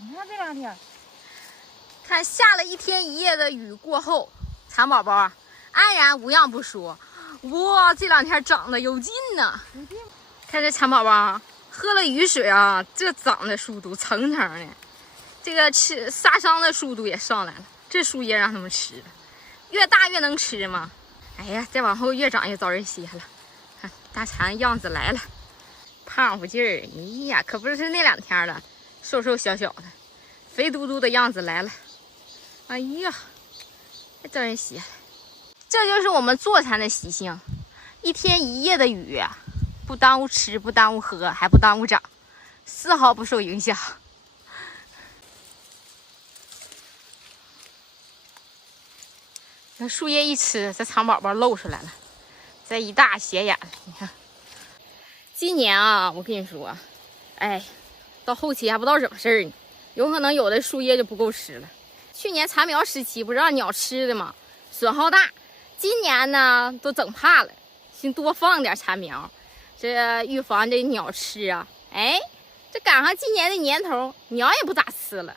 你看这两天，看下了一天一夜的雨过后，蚕宝宝安然无恙不说，哇，这两天长得有劲呢。看这蚕宝宝喝了雨水啊，这长的速度蹭蹭的，这个吃杀伤的速度也上来了。这树叶让他们吃了，越大越能吃嘛。哎呀，再往后越长越招人稀罕了。看大蚕样子来了，胖乎劲儿，哎呀，可不是那两天了，瘦瘦小小的，肥嘟嘟的样子来了。哎呀，太招人稀罕了。这就是我们坐蚕的习性，一天一夜的雨，不耽误吃，不耽误喝，还不耽误长，丝毫不受影响。那树叶一吃，这蚕宝宝露出来了，这一大斜眼，你看。今年啊，我跟你说，哎，到后期还不知道怎么事儿呢，有可能有的树叶就不够吃了。去年蚕苗时期不是让鸟吃的吗？损耗大。今年呢，都整怕了，先多放点蚕苗，这预防这鸟吃啊。哎，这赶上今年的年头，鸟也不咋吃了，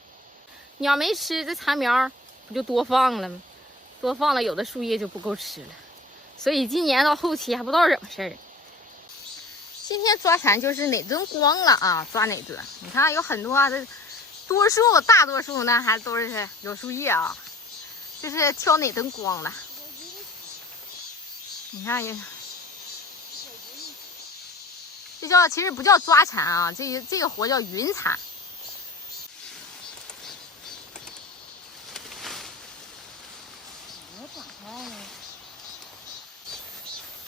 鸟没吃，这蚕苗不就多放了吗？多放了，有的树叶就不够吃了，所以今年到后期还不知道怎么事儿。今天抓蚕就是哪吨光了啊，抓哪吨。你看有很多啊，这大多数呢还都是有树叶啊，就是挑哪吨光了。你看也，这叫其实不叫抓蚕啊，这个活叫云蚕。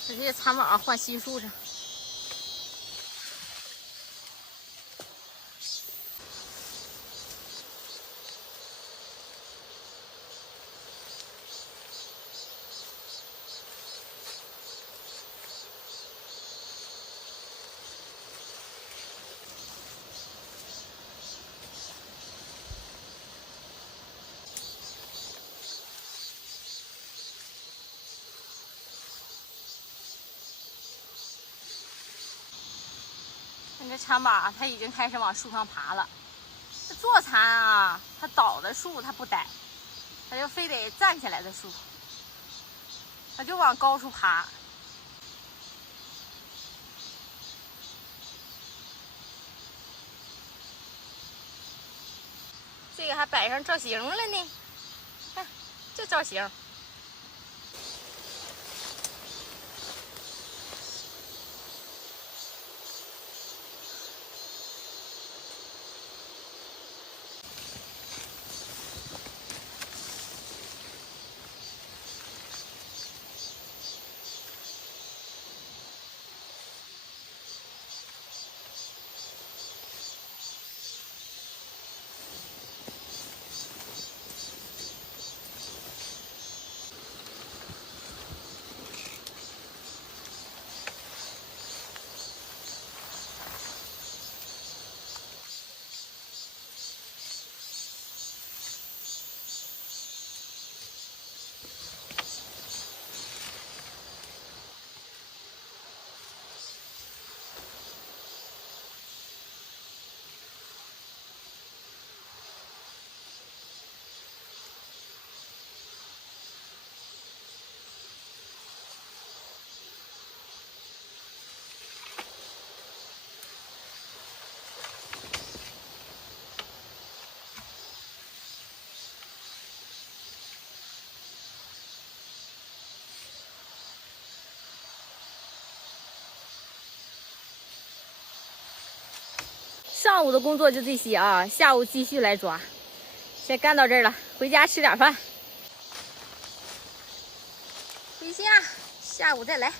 这些蚕宝换新树上。这蚕宝它已经开始往树上爬了。这坐蚕啊，它倒的树它不待，它就非得站起来的树，它就往高处爬。这个还摆上造型了呢，看这造型。上午的工作就这些啊，下午继续来抓。先干到这儿了，回家吃点饭。回家，下午再来。